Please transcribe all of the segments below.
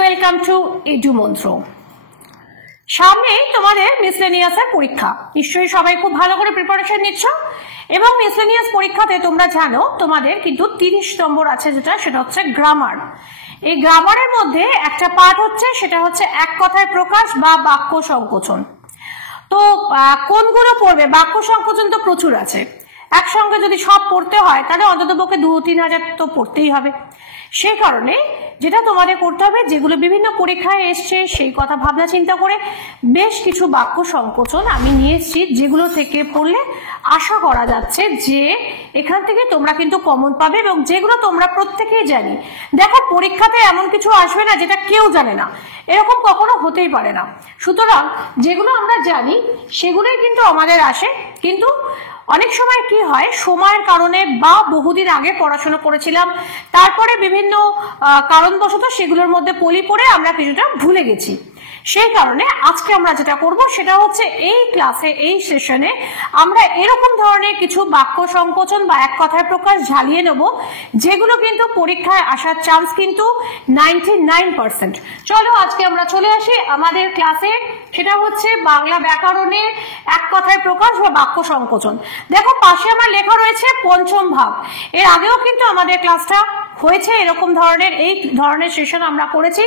Welcome to edu মন্ত্র। সামনেই তোমাদের মিসলেনিয়াসের পরীক্ষা, নিশ্চয়ই সবাই খুব ভালো করে প্রিপারেশন নিচ্ছ এবং মিসলেনিয়াস পরীক্ষাতে তোমরা জানো তোমাদের কিন্তু 30 নম্বর আছে, সেটা হচ্ছে গ্রামার। এই গ্রামারের মধ্যে একটা পার্ট হচ্ছে, সেটা হচ্ছে এক কথায় প্রকাশ বা বাক্য সংকোচন। তো কোনগুলো পড়বে? বাক্য সংকোচন তো প্রচুর আছে, একসঙ্গে যদি সব পড়তে হয় তাহলে অন্ততপক্ষে 2-3 হাজার তো পড়তেই হবে। সেই কারণে যেটা তোমাদের করতে হবে, যেগুলো বিভিন্ন পরীক্ষায় এসছে সেই কথা ভাবনা চিন্তা করে বেশ কিছু বাক্য সংকোচন আমি নিয়ে এসেছি, যেগুলো থেকে পড়লে আশা করা যাচ্ছে যে এখান থেকে তোমরা কিন্তু কমন পাবে এবং যেগুলো তোমরা প্রত্যেকেই জানি। দেখো, পরীক্ষাতে এমন কিছু আসবে না যেটা কেউ জানে না, এরকম কখনো হতেই পারে না। সুতরাং যেগুলো আমরা জানি সেগুলোই কিন্তু আমাদের আসে, কিন্তু অনেক সময় কি হয়, সময়ের কারণে বা বহুদিন আগে পড়াশোনা করেছিলাম, তারপরে বিভিন্ন কারণবশত সেগুলোর মধ্যে পলি পড়ে আমরা কিছুটা ভুলে গেছি। সেই কারণে আজকে আমরা যেটা করব সেটা হচ্ছে এই ক্লাসে, এই সেশনে আমরা এরকম ধরনের কিছু বাক্য সংকোচন বা এক কথায় প্রকাশ ঝালিয়ে নেব, যেগুলো কিন্তু পরীক্ষায় আসার চান্স কিন্তু 99%। চলো আজকে আমরা চলে আসি আমাদের ক্লাসে, সেটা হচ্ছে বাংলা ব্যাকরণের এক কথায় প্রকাশ বা বাক্য সংকোচন। দেখো, পাশে আমার লেখা রয়েছে পঞ্চম ভাগ। এর আগেও কিন্তু আমাদের ক্লাসটা হয়েছে, এরকম ধরনের এই ধরনের সেশন আমরা করেছি।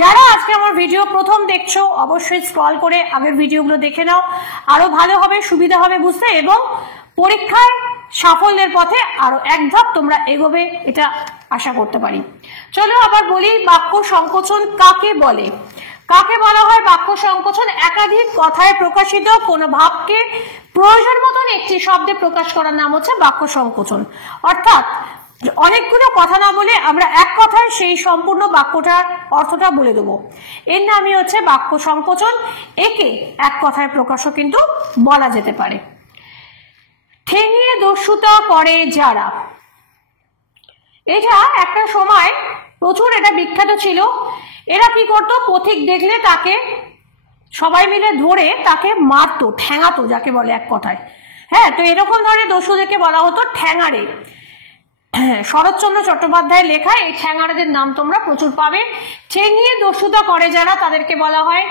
যারা আজকে আমার ভিডিও প্রথম দেখছো অবশ্যই স্ক্রল করে আগের ভিডিওগুলো দেখে নাও, আরো ভালো হবে, সুবিধা হবে বুঝতে, এবং পরীক্ষায় সাফল্যের পথে আরো এক ধাপ তোমরা এগোবে, এটা আশা করতে পারি। চলো আবার বলি, বাক্য সংকোচন কাকে বলে? কাকে বলা হয় বাক্য সংকোচন? একাধিক কথায় প্রকাশিত কোনো ভাবকে প্রয়োজন মতন একটি শব্দে প্রকাশ করার নাম হচ্ছে বাক্য সংকোচন। অর্থাৎ অনেকগুলো কথা না বলে আমরা এক কথায় সেই সম্পূর্ণ বাক্যটার অর্থটা বলে দেবো, এর নামই হচ্ছে বাক্য সংকোচন। একে এক কথায় প্রকাশও কিন্তু বলা যেতে পারে। ঠেঙিয়ে দস্যুতা করে যারা, এটা একটা সময় প্রচুর এটা বিখ্যাত ছিল। এরা কি করতো, পথিক দেখলে তাকে সবাই মিলে ধরে তাকে মারতো, ঠ্যাঙাতো যাকে বলে এক কথায়। হ্যাঁ, তো এরকম ধরনের দস্যুদেরকে বলা হতো ঠ্যাঙাড়ে। শরৎচন্দ্র চট্টোপাধ্যায়ের লেখা এই ঠ্যাঙাড়েদের নাম তোমরা প্রচুর পাবে। ঠেঙিয়ে দস্যুতা করে যারা, তাদেরকে বলা হয়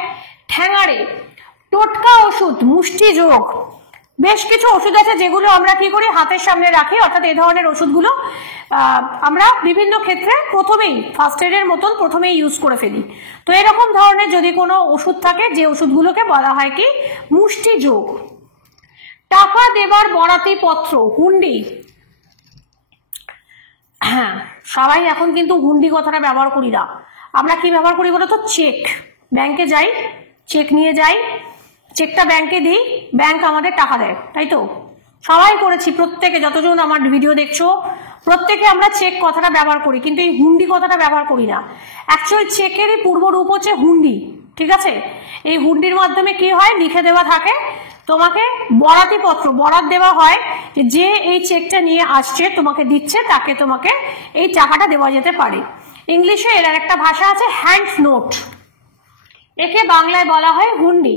ঠ্যাঙাড়ে। টোটকা ওষুধ, মুষ্টি যোগ, বেশ কিছু ওষুধ আছে যেগুলো আমরা কি করি, হাতের সামনে রাখি। অর্থাৎ এই ধরনের ওষুধগুলো আমরা বিভিন্ন ক্ষেত্রে প্রথমেই ফার্স্ট এডের মতন প্রথমেই ইউজ করে ফেলি। তো এরকম ধরনের যদি কোনো ওষুধ থাকে, যে ওষুধগুলোকে বলা হয় কি মুষ্টি যোগ। টাকা দেবার বরাতি পত্র, হুন্ডি। হ্যাঁ, সবাই এখন কিন্তু হুন্ডি কথাটা ব্যবহার করি না, আমরা কি ব্যবহার করি বলো তো? চেক। ব্যাংকে যাই, চেক নিয়ে যাই, চেকটা ব্যাংকে দিই, ব্যাংক আমাদের টাকা দেয়, তাই তো? সবাই করেছি, প্রত্যেকে, যতজন আমার ভিডিও দেখছো প্রত্যেকে আমরা চেক কথাটা ব্যবহার করি, কিন্তু এই হুন্ডি কথাটা ব্যবহার করি না। অ্যাকচুয়াল চেকেরই পূর্ব রূপ হচ্ছে হুন্ডি, ঠিক আছে? এই হুন্ডির মাধ্যমে কি হয়, লিখে দেওয়া থাকে তোমাকে বরাতি পত্র, বরাত দেওয়া হয় যে এই চেকটা নিয়ে আসছে তোমাকে দিচ্ছে, তাকে তোমাকে এই টাকাটা দেওয়া যেতে পারে। ইংলিশে এর একটা ভাষা আছে হ্যান্ড নোট, একে বাংলায় বলা হয় হুন্ডি।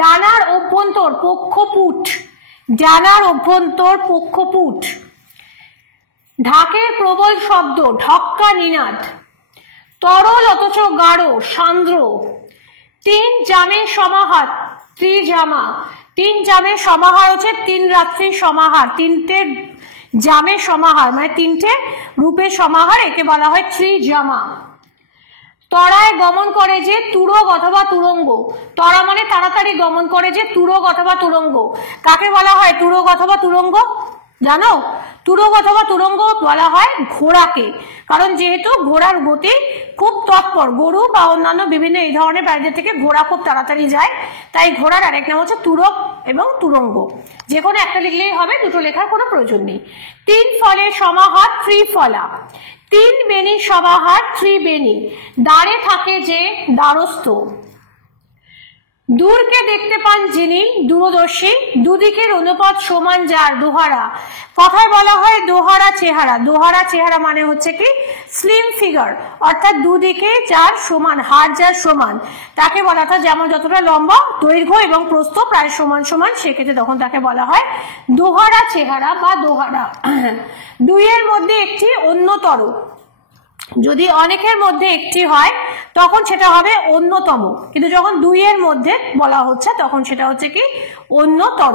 ডানার অভ্যন্তর পক্ষপুট, ডানার অভ্যন্তর পক্ষপুট। ঢাকের প্রবল শব্দ, ঢক্কা নিনাদ। তরল অথচ গাঢ়, সান্দ্র। 3 জামের সমাহার, ত্রিজামা। 3 জামের সমাহার হচ্ছে 3 রাত্রির সমাহার, 3টে জামের সমাহার মানে 3টে রূপের সমাহার, একে বলা হয় ত্রিজামা। তরায় গমন করে যে, তুরগ অথবা তুরঙ্গ। তরা মানে তাড়াতাড়ি গমন করে যে, তুরগ অথবা তুরঙ্গ। কাকে বলা হয় তুরগ অথবা তুরঙ্গ জানো? তুরগ অথবা তুরঙ্গ বলা হয় ঘোড়াকে, কারণ যেহেতু ঘোড়ার গতি খুব তৎপর, গরু বা অন্যান্য বিভিন্ন এই ধরনের প্রাণীদের থেকে ঘোড়া খুব তাড়াতাড়ি যায়, তাই ঘোড়ার আরেক নাম হচ্ছে তুরগ এবং তুরঙ্গ। যে কোনো একটা লিখলেই হবে, দুটো লেখার কোনো প্রয়োজন নেই। 3 ফলের সমাহার, ত্রিফলা। 3 বেনির সমাহার, ত্রিবেণী। দ্বারে থাকে যে, দ্বারস্থ। দূরকে দেখতে পান যিনি, দূরদর্শী। দুদিকের অনুপাত সমান যার, দোহারা। কথায় বলা হয় দোহারা চেহারা। দোহারা চেহারা মানে হচ্ছে কি স্লিম ফিগার, অর্থাৎ দুদিকে যার সমান, হাড় যার সমান, তাকে বলা হয়, যেমন যতটা লম্বা, দৈর্ঘ্য এবং প্রস্থ প্রায় সমান সমান, সেক্ষেত্রে তখন তাকে বলা হয় দোহারা চেহারা বা দোহারা। 2 এর মধ্যে একটি অন্যতর, যদি অনেকের মধ্যে একটি হয় তখন সেটা হবে অন্যতম, কিন্তু যখন দুইয়ের মধ্যে বলা হচ্ছে তখন সেটা হচ্ছে কি অন্যতর।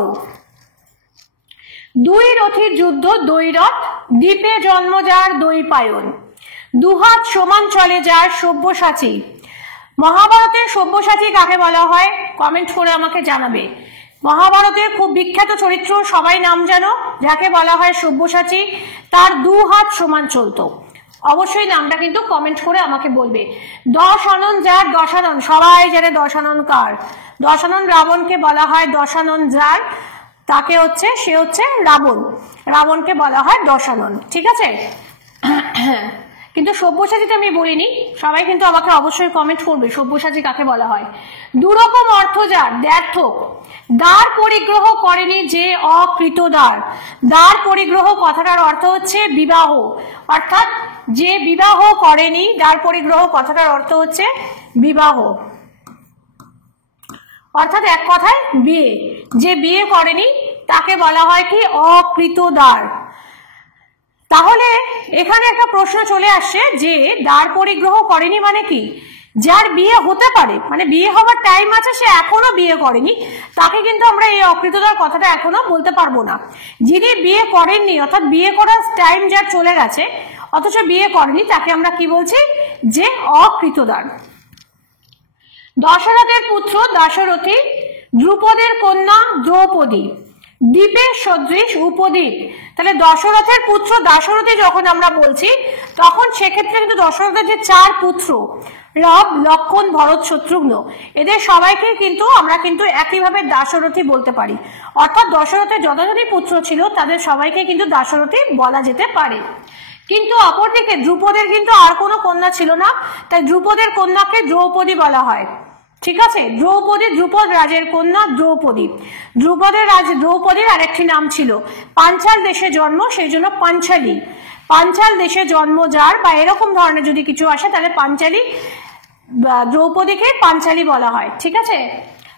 দুই রথীর যুদ্ধ দৈরথ, দ্বীপে জন্ম যার দৈপায়ন, দুহাত সমান চলে যার সব্যসাচী। মহাভারতের সব্যসাচী কাকে বলা হয়? কমেন্ট করে আমাকে জানাবে। মহাভারতের খুব বিখ্যাত চরিত্র, সবাই নাম জানো, যাকে বলা হয় সব্যসাচী, তার 2 হাত সমান চলতো। অবশ্যই নামটা কিন্তু কমেন্ট করে আমাকে বলবে। দশানন যার দশানন, সবাই জানে দশানন কার? দশানন রাবণকে বলা হয় দশানন যার, তাকে হচ্ছে সে হচ্ছে রাবণ, রাবণকে বলা হয় দশানন। ঠিক আছে, কিন্তু সব্যসাচীতে আমি বলিনি, সবাই কিন্তু আমাকে অবশ্যই কমেন্ট করবে সব্যসাচী কাকে বলা হয়। দুরকম অর্থ যার, দ্ব্যর্থ, দ্বার পরিগ্রহ করেনি যে অকৃতদার। দ্বার পরিগ্রহ কথাটার অর্থ হচ্ছে বিবাহ, অর্থাৎ যে বিবাহ করেনি, দ্বার পরিগ্রহ কথাটার অর্থ হচ্ছে বিবাহ, অর্থাৎ এক কথায় বিয়ে। যে বিয়ে করেনি তাকে বলা হয় কি অকৃতদার। তাহলে এখানে একটা প্রশ্ন চলে আসছে যে দ্বার পরিগ্রহ করেনি মানে কি? যার বিয়ে হতে পারে, মানে বিয়ে হবার টাইম আছে, সে এখনো বিয়ে করেনি, তাকে কিন্তু আমরা এই অকৃতদার কথাটা এখনো বলতে পারবো না। যিনি বিয়ে করেননি, অর্থাৎ বিয়ে করার টাইম যার চলে গেছে অথচ বিয়ে করেনি, তাকে আমরা কি বলছি? যে অকৃতদার। দশরথের পুত্র দাশরথী, দ্রুপদের কন্যা দ্রৌপদী, দ্বীপের সদৃশ উপদ্বীপ। তাহলে দশরথের পুত্র দাশরথী যখন আমরা বলছি, তখন সেক্ষেত্রে কিন্তু দশরথের যে 4 পুত্র, রাম, লক্ষ্মণ, ভরত, শত্রুঘ্ন, এদের সবাইকে কিন্তু আমরা কিন্তু একইভাবে দাশরথী বলতে পারি। অর্থাৎ দশরথের যতজনই পুত্র ছিল তাদের সবাইকে কিন্তু দাশরথী বলা যেতে পারে। কিন্তু অপরদিকে দ্রুপদের কিন্তু আর কোনো কন্যা ছিল না, তাই দ্রুপদের কন্যাকে দ্রৌপদী বলা হয়। ঠিক আছে, দ্রৌপদী, দ্রুপদ রাজের কন্যা দ্রৌপদী। দ্রৌপদীর আরেকটি নাম ছিল, পাঞ্চাল দেশে জন্ম, সেই জন্য পাঞ্চালী। পাঞ্চাল দেশে জন্ম যার, বা এরকম ধরনের যদি কিছু আসে তাহলে পাঞ্চালী, দ্রৌপদীকে পাঞ্চালী বলা হয়। ঠিক আছে,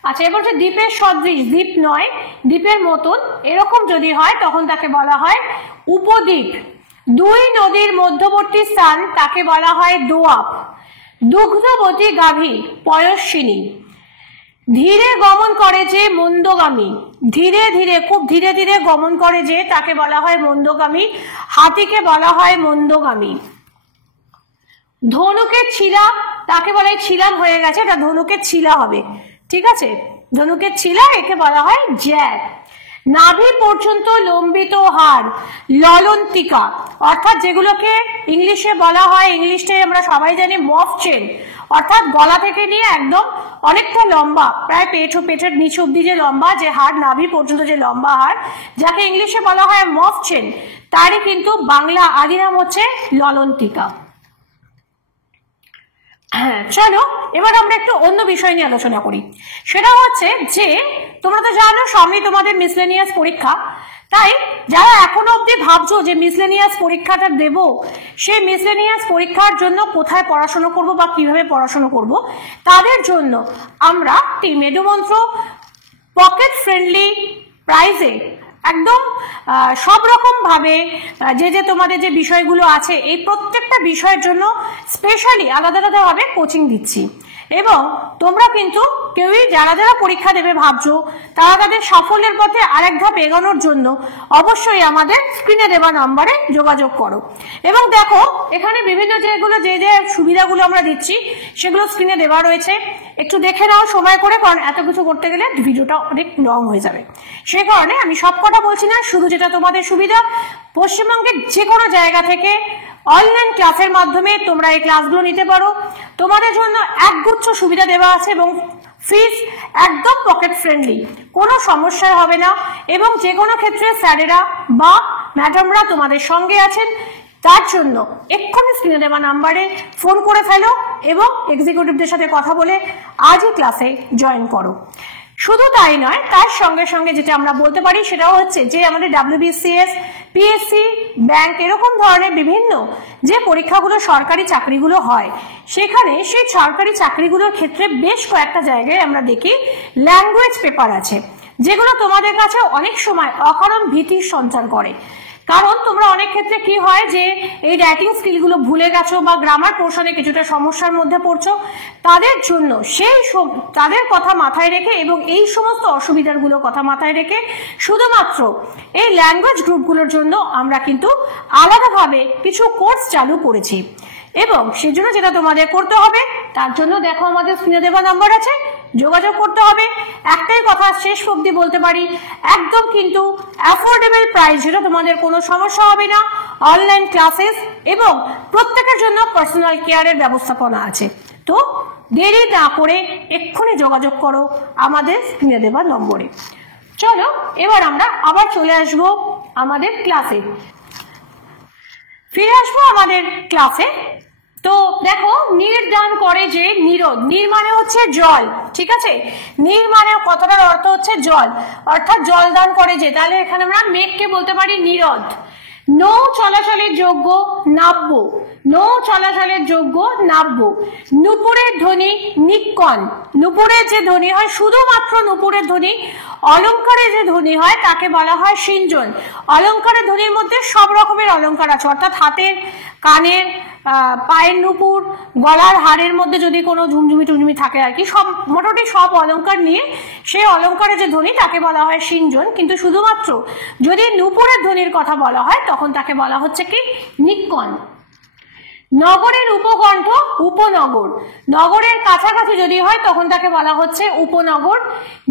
আচ্ছা, এবার হচ্ছে দ্বীপের সদৃশ, দ্বীপ নয়, দ্বীপের মতন এরকম যদি হয় তখন তাকে বলা হয় উপদ্বীপ। 2 নদীর মধ্যবর্তী স্থান তাকে বলা হয় দোয়াব। দুগ্ধবতী গাভী পয়স্বিনী। ধীরে গমন করে যে মন্দগামী, ধীরে ধীরে, খুব ধীরে ধীরে গমন করে যে, তাকে বলা হয় মন্দগামী, হাতিকে বলা হয় মন্দগামী। ধনুকের ছিলা, তাকে বলা হয়, ছিলাম হয়ে গেছে, এটা ধনুকের ছিলা হবে। ঠিক আছে, ধনুকের ছিলা, একে বলা হয় জ্যাক। নাভি পর্যন্ত লম্বিত হাড় ললন্তিকা, অর্থাৎ যেগুলোকে ইংলিশে বলা হয়, ইংলিশে আমরা সবাই জানি মফ চেন, অর্থাৎ গলা থেকে নিয়ে একদম অনেকটা লম্বা, প্রায় পেটের নিচ অব্দি যে লম্বা যে হাড়, নাভি পর্যন্ত যে লম্বা হাড়, যাকে ইংলিশে বলা হয় মফ চেন, তারই কিন্তু বাংলা আদি নাম হচ্ছে ললন্তিকা। হ্যাঁ, চলো এবার আমরা একটু অন্য বিষয় নিয়ে আলোচনা করি। সেটা হচ্ছে যে তোমরা তো জানো সামনে তোমাদের মিসলেনিয়াস পরীক্ষা, তাই যারা এখনো অবধি ভাবছো যে মিসলেনিয়াস পরীক্ষাটা দেব, সেই মিসলেনিয়াস পরীক্ষার জন্য কোথায় পড়াশোনা করব বা কিভাবে পড়াশোনা করব, তাদের জন্য আমরা টিম এডুমন্ত্র পকেট ফ্রেন্ডলি প্রাইজে একদম সব রকম ভাবে যে তোমাদের যে বিষয়গুলো আছে, এই প্রত্যেকটা বিষয়ের জন্য স্পেশালি আলাদা আলাদা ভাবে কোচিং দিচ্ছি। এবং তোমরা কিন্তু কেউই যারা যারা পরীক্ষা দেবে ভাবছো, তারা তাদের সাফল্যের পথে আরেক ধাপ এগোনোর জন্য অবশ্যই আমাদের স্ক্রিনে দেওয়া নাম্বারে যোগাযোগ করো। এবং দেখো এখানে বিভিন্ন যেগুলো যে সুবিধাগুলো আমরা দিচ্ছি সেগুলো স্ক্রিনে দেওয়া রয়েছে, একটু দেখে নাও সময় করে, কারণ এত কিছু করতে গেলে ভিডিওটা অনেক লং হয়ে যাবে। সেই কারণে আমি সব কথা বলছি না, শুধু যেটা তোমাদের সুবিধা, পশ্চিমবঙ্গের যে কোনো জায়গা থেকে অনলাইন ক্লাসের মাধ্যমে তোমরা এই ক্লাসগুলো নিতে পারো। তোমাদের জন্য একগুচ্ছ সুবিধা দেওয়া আছে এবং ফিস একদম পকেট ফ্রেন্ডলি, কোনো সমস্যা হবে না। এবং যে কোনো ক্ষেত্রে স্যারেরা বা ম্যাডামরা তোমাদের সঙ্গে আছেন, তার জন্য এক্ষুনি স্ক্রিনে দেওয়া নাম্বারে ফোন করে ফেলো এবং এক্সিকিউটিভদের সাথে কথা বলে আজই ক্লাসে জয়েন করো। শুধু তাই নয়, তার সঙ্গে সঙ্গে যেটা আমরা বলতে পারি সেটাও হচ্ছে যে আমাদের WBCS, PSC, ব্যাংক এরকম ধরনের বিভিন্ন যে পরীক্ষাগুলো সরকারি চাকরিগুলো হয়, সেখানে সেই সরকারি চাকরিগুলোর ক্ষেত্রে বেশ কয়েকটা জায়গায় আমরা দেখি ল্যাঙ্গুয়েজ পেপার আছে, যেগুলো তোমাদের কাছে অনেক সময় অকারণ ভীতির সঞ্চার করে। কারণ তোমরা অনেক ক্ষেত্রে কি হয় যে এই রাইটিং স্কিলগুলো ভুলে গেছো বা গ্রামার পোর্শনে কিছুটা সমস্যার মধ্যে পড়ছো, তাদের জন্য তাদের কথা মাথায় রেখে এবং এই সমস্ত অসুবিধাগুলো কথা মাথায় রেখে শুধুমাত্র এই ল্যাঙ্গুয়েজ গ্রুপগুলোর জন্য আমরা কিন্তু আলাদাভাবে কিছু কোর্স চালু করেছি। এবং সেজন্য যেটা তোমাদের করতে হবে, তার জন্য দেখো আমাদের স্ক্রিনে দেওয়া নাম্বার আছে, যোগাযোগ করতে হবে। একটাই কথা শেষ অবধি বলতে পারি, একদম কিন্তু অ্যাফোর্ডেবল প্রাইস, যেটা তোমাদের কোনো সমস্যা হবে না, অনলাইন ক্লাসেস এবং প্রত্যেকের জন্য পার্সোনাল কেয়ারের ব্যবস্থাপনা আছে। তো দেরি না করে এক্ষুনি যোগাযোগ করো আমাদের স্ক্রিনে দেওয়া নম্বরে। চলো এবার আমরা আবার চলে আসবো আমাদের ক্লাসে, ফিরে আসবো আমাদের ক্লাসে। তো দেখো, নির্দান করে যে নিরোধ, নির মানে হচ্ছে জল, ঠিক আছে, নির মানে কথাটার অর্থ হচ্ছে জল, অর্থাৎ জল দান করে যে, তাহলে এখানে আমরা মেঘকে বলতে পারি নিরোধ। নৌ চলাচলের যোগ্য নাব্য, নৌ চলাচলের যোগ্য নাব্য। নুপুরের ধ্বনি নিক্কণ, নুপুরের যে ধ্বনি হয়, শুধুমাত্র নুপুরের ধ্বনি, অলঙ্কারের যে ধ্বনি হয় তাকে বলা হয় সিঞ্জন। অলঙ্কারের ধ্বনির মধ্যে সব রকমের অলঙ্কার আছে, অর্থাৎ হাতের, কানের, পায়ের নুপুর, গলার হাড়ের মধ্যে যদি কোনো ঝুমঝুমি টুমঝুমি থাকে আর কি, সব মোটামুটি সব অলঙ্কার নিয়ে সেই অলঙ্কারের যে ধ্বনি তাকে বলা হয় সিঞ্জন। কিন্তু শুধুমাত্র যদি নুপুরের ধ্বনির কথা বলা হয় তখন তাকে বলা হচ্ছে কি নিক্কণ। নগরের উপকণ্ঠ উপনগর, নগরের কাছাকাছি যদি হয় তখন তাকে বলা হচ্ছে উপনগর।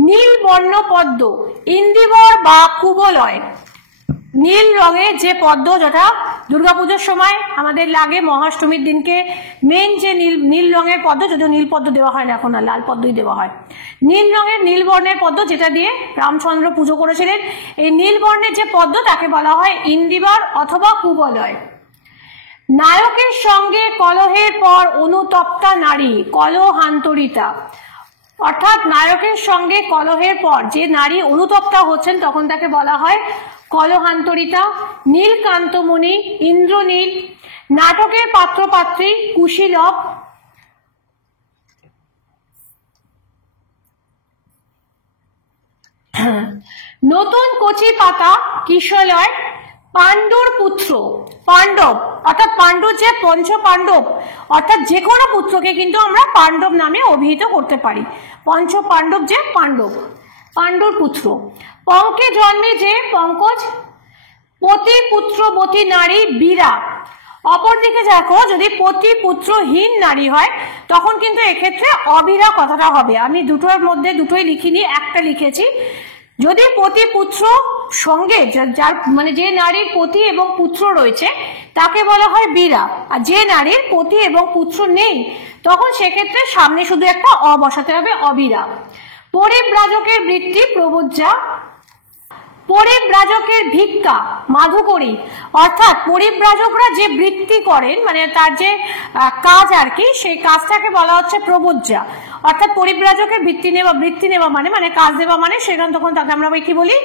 নীল বর্ণ পদ্ম ইন্দিবর বা কুবলয়, নীল রঙের যে পদ্ম, যেটা দুর্গাপুজোর সময় আমাদের লাগে মহাষ্টমীর দিনকে, মেন যে নীল রঙের পদ্ম, যদিও নীল পদ্ম দেওয়া হয় না এখন, আর লাল পদ্মই দেওয়া হয়। নীল রঙের নীল বর্ণের পদ্ম, যেটা দিয়ে রামচন্দ্র পুজো করেছিলেন, এই নীল বর্ণের যে পদ্ম তাকে বলা হয় ইন্দিবর অথবা কুবলয়। নায়কের সঙ্গে কলহের পর অনুতপ্তা নারী কলহান্তরিতা, অর্থাৎ নায়কের সঙ্গে কলহের পর যে নারী অনুতপ্তা হচ্ছেন তখন তাকে বলা হয় কলহান্তরিতা। নীলকান্তমণি ইন্দ্রনীল, নাটকের পাত্রপাত্রী কুশীলব। নতুন কচি পাতা কিশলয়। পাণ্ডুর পুত্র পাণ্ডব, অর্থাৎ পাণ্ডুর যে পঞ্চ পাণ্ডব, অর্থাৎ যে কোনো পুত্রকে কিন্তু আমরা পাণ্ডব নামে অভিহিত করতে পারি। পঞ্চ পাণ্ডব যে পাণ্ডব, পাণ্ডুর পুত্র। পঙ্কে জন্মে যে পঙ্কজ, পতি পুত্রবতী নারী বীরা। অপরদিকে দেখো, যদি পতি পুত্রহীন নারী হয় তখন কিন্তু এক্ষেত্রে অবীরা কথাটা হবে। আমি দুটোর মধ্যে দুটোই লিখিনি, একটা লিখেছি। যদি পতি পুত্র সঙ্গে যার মানে যে নারীর পতি এবং পুত্র রয়েছে তাকে বলা হয় বীরা, আর যে নারীর পতি এবং পুত্র নেই তখন সেক্ষেত্রে সামনে শুধু একটা অ বসাতে হবে, অবীরা। পরিব্রাজকের বৃত্তি প্রবজ্জা। পরিব্রাজকের ভিক্ষা মাধুকরী, অর্থাৎ পরিব্রাজকরা যে বৃত্তি করেন, মানে তার যে কাজ আর কি, সেই কাজটাকে বলা হচ্ছে প্রবজ্জা। অর্থাৎ পরিব্রাজকের বৃত্তি নেওয়া মানে কাজ দেওয়া, মানে সেখানে তখন তাকে আমরা কি বলি,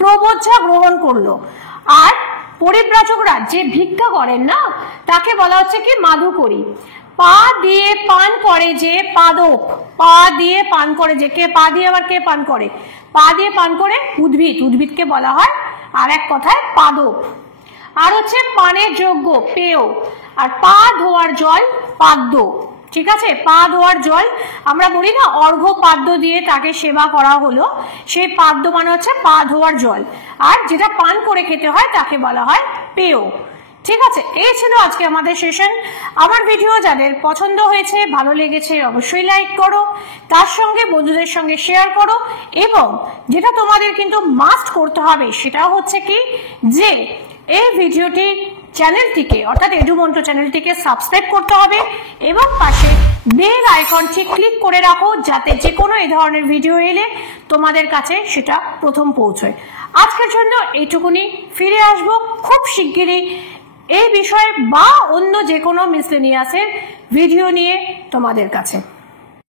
প্রবজ্জা গ্রহণ করলো। আর পরিব্রাজকরা যে ভিক্ষা করেন না তাকে বলা হচ্ছে কি মাধুকরী। পা দিয়ে পান করে যে পাদপ, পা দিয়ে পান করে যে, কে পা দিয়ে আবার কে পান করে, পা দিয়ে পান করে উদ্ভিদ, উদ্ভিদকে বলা হয় আর এক কথায় পাদপ। আর হচ্ছে পানের যোগ্য পেয়, আর পা ধোয়ার জল পাদ্য, ঠিক আছে, পা ধোয়ার জল আমরা বলি না অর্ঘ্য পাদ্য দিয়ে তাকে সেবা করা হলো, সেই পাদ্য মানে হচ্ছে পা ধোয়ার জল। আর যেটা পান করে খেতে হয় তাকে বলা হয় পেয়। ঠিক আছে, এই ছিল আজকে আমাদের সেশন। আমার ভিডিও যাদের পছন্দ হয়েছে, ভালো লেগেছে, অবশ্যই লাইক করো, তার সঙ্গে বন্ধুদের সঙ্গে শেয়ার করো। এবং যেটা তোমাদের কিন্তু মাস্ট করতে হবে সেটা হচ্ছে কি, যে এই ভিডিওটি চ্যানেলটিকে অর্থাৎ এডুমন্ত্র চ্যানেলটিকে সাবস্ক্রাইব করতে হবে এবং পাশে বেল আইকনটি ক্লিক করে রাখো, যাতে যে কোনো এই ধরনের ভিডিও এলে তোমাদের কাছে সেটা প্রথম পৌঁছয়। আজকের জন্য এইটুকুনি, ফিরে আসবো খুব শিগগিরই এই বিষয়ে বা অন্য যে কোনো মিসলেনিয়াসের ভিডিও নিয়ে তোমাদের কাছে।